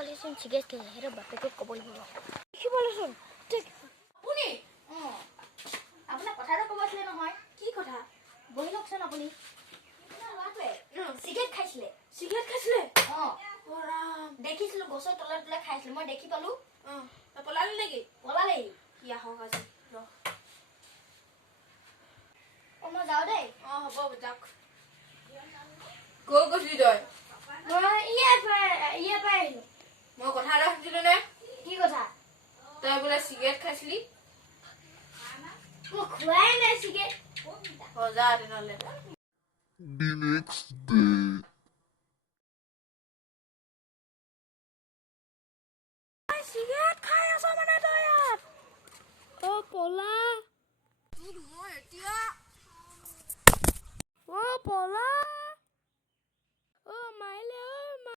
Listen, she gets here about the cook. She will listen. Take Puni. আপনার কথাটা কবাছলে নহয় কি কথা বহি লকছন আপনি সিগারেট খাইছিলে ওরা দেখিছিল গোসর তলার তলা খাইছিল মই দেখি পালু পলালি নেকি পলালি কি আহক আজি ৰ ও মই যাও দেই হ'ব যাওক কই গছি তই মই ইয়ে পাই মই কথা এটা শুনিলো নে কি কথা তই বোলে সিগারেট খাইছিলি মই খুৱাই নাই সিগাৰেট যা তেনেহলে The next day.